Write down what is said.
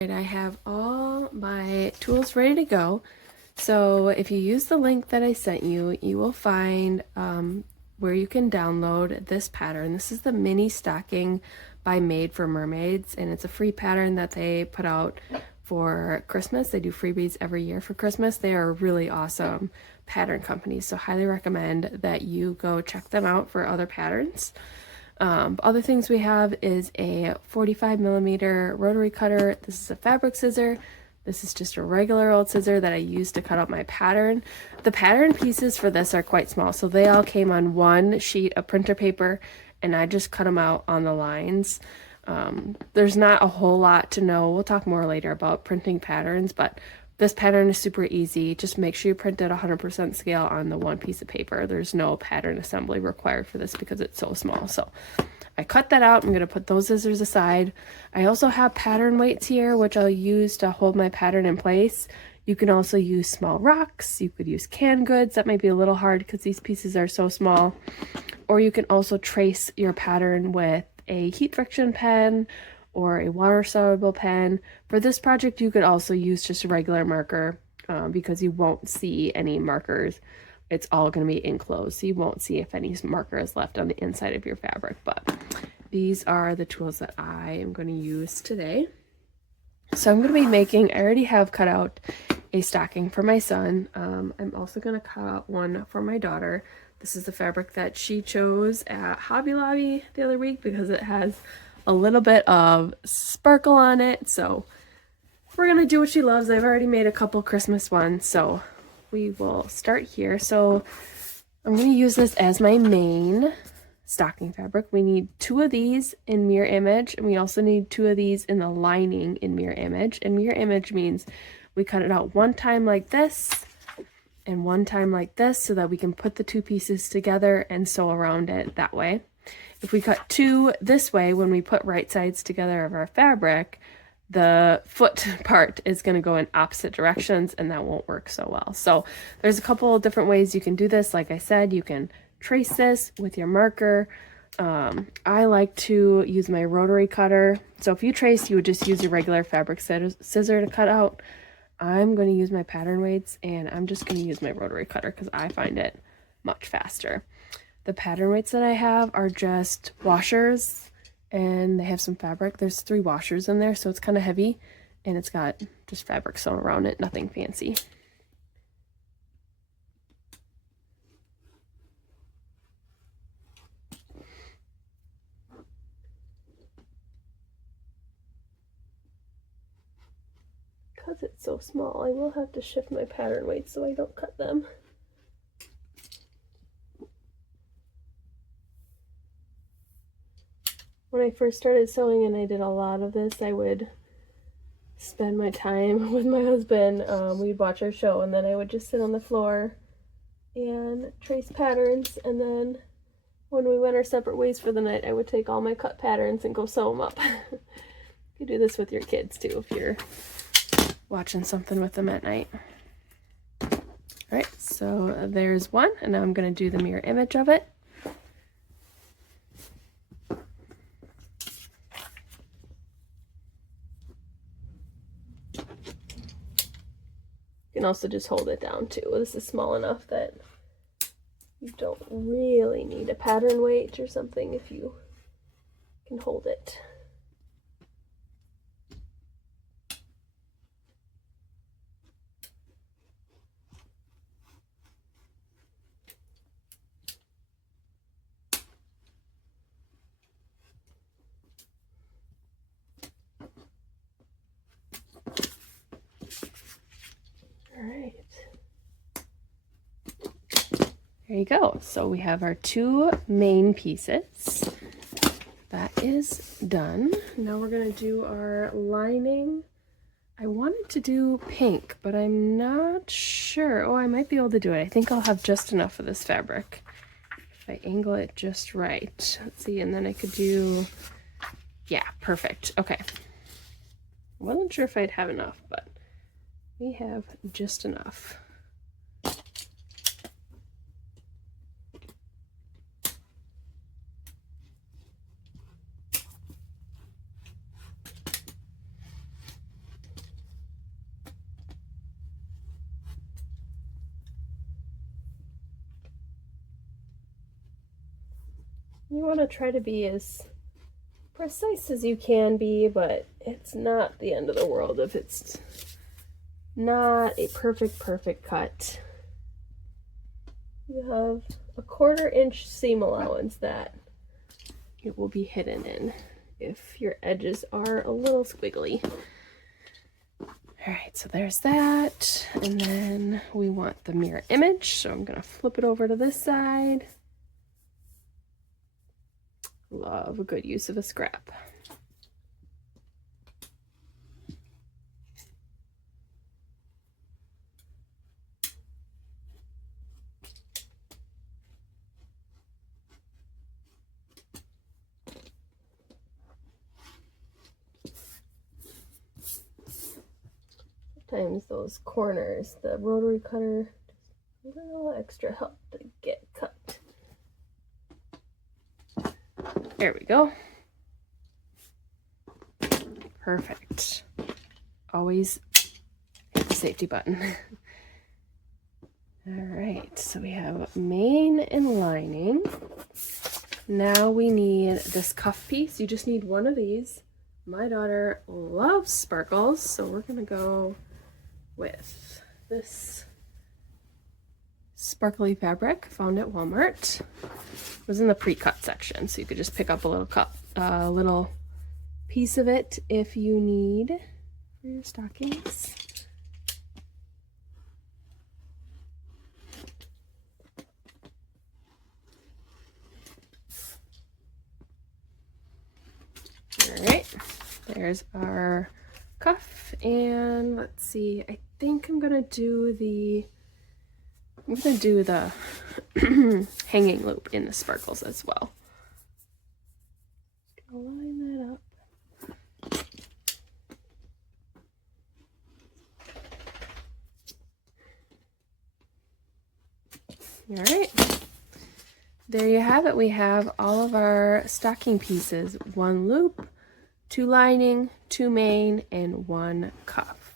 I have all my tools ready to go. So if you use the link that I sent you, you will find where you can download this pattern. This is the mini stocking by Made for Mermaids, and it's a free pattern that they put out for Christmas. They do freebies every year for Christmas. They are a really awesome pattern company, so highly recommend that you go check them out for other patterns. Other things we have is a 45mm rotary cutter. This is a fabric scissor. This is just a regular old scissor that I used to cut out my pattern. The pattern pieces for this are quite small, so they all came on one sheet of printer paper, and I just cut them out on the lines. There's not a whole lot to know. We'll talk more later about printing patterns, but this pattern is super easy. Just make sure you print at 100% scale on the one piece of paper. There's no pattern assembly required for this because it's so small. So I cut that out. I'm going to put those scissors aside. I also have pattern weights here, which I'll use to hold my pattern in place. You can also use small rocks. You could use canned goods. That might be a little hard because these pieces are so small. Or you can also trace your pattern with a heat friction pen or a water soluble pen. For this project, you could also use just a regular marker because you won't see any markers. It's all going to be enclosed, so you won't see if any marker is left on the inside of your fabric. But these are the tools that I am going to use today. So I'm going to be making, I already have cut out a stocking for my son. I'm also going to cut out one for my daughter. This is the fabric that she chose at Hobby Lobby the other week because it has a little bit of sparkle on it. So we're going to do what she loves. I've already made a couple Christmas ones, so we will start here. So I'm going to use this as my main stocking fabric. We need 2 of these in mirror image, and we also need 2 of these in the lining in mirror image. And mirror image means we cut it out one time like this and one time like this so that we can put the 2 pieces together and sew around it that way. If we cut 2 this way, when we put right sides together of our fabric, the foot part is going to go in opposite directions, and that won't work so well. So there's a couple of different ways you can do this. Like I said, you can trace this with your marker. I like to use my rotary cutter. So if you trace, you would just use your regular fabric scissor to cut out. I'm going to use my pattern weights, and I'm just going to use my rotary cutter because I find it much faster. The pattern weights that I have are just washers, and they have some fabric. There's 3 washers in there, so it's kind of heavy, and it's got just fabric sewn around it, nothing fancy. Because it's so small, I will have to shift my pattern weights so I don't cut them. When I first started sewing and I did a lot of this, I would spend my time with my husband. We'd watch our show, and then I would just sit on the floor and trace patterns, and then when we went our separate ways for the night, I would take all my cut patterns and go sew them up. You do this with your kids too if you're watching something with them at night. All right, so there's one, and now I'm going to do the mirror image of it. You can also just hold it down too. This is small enough that you don't really need a pattern weight or something if you can hold it. All right. There you go. So we have our 2 main pieces. That is done. Now we're going to do our lining. I wanted to do pink, but I'm not sure. Oh, I might be able to do it. I think I'll have just enough of this fabric if I angle it just right. Let's see, and then I could do, yeah, perfect. Okay. Wasn't sure if I'd have enough, but we have just enough. You want to try to be as precise as you can be, but it's not the end of the world if it's not a perfect cut. You have a 1/4 inch seam allowance that it will be hidden in if your edges are a little squiggly. All right, so there's that. And then we want the mirror image. So I'm gonna flip it over to this side. Love a good use of a scrap. Sometimes those corners, the rotary cutter, just a little extra help to get cut. There we go. Perfect. Always hit the safety button. All right, so we have mane and lining. Now we need this cuff piece. You just need one of these. My daughter loves sparkles, so we're gonna go with this sparkly fabric found at Walmart. It was in the pre-cut section, so you could just pick up a little piece of it if you need for your stockings. All right, there's our cuff, and let's see, I think I'm gonna do the hanging loop in the sparkles as well. I'll line that up. All right, there you have it. We have all of our stocking pieces: 1 loop, 2 lining, 2 mane, and 1 cuff.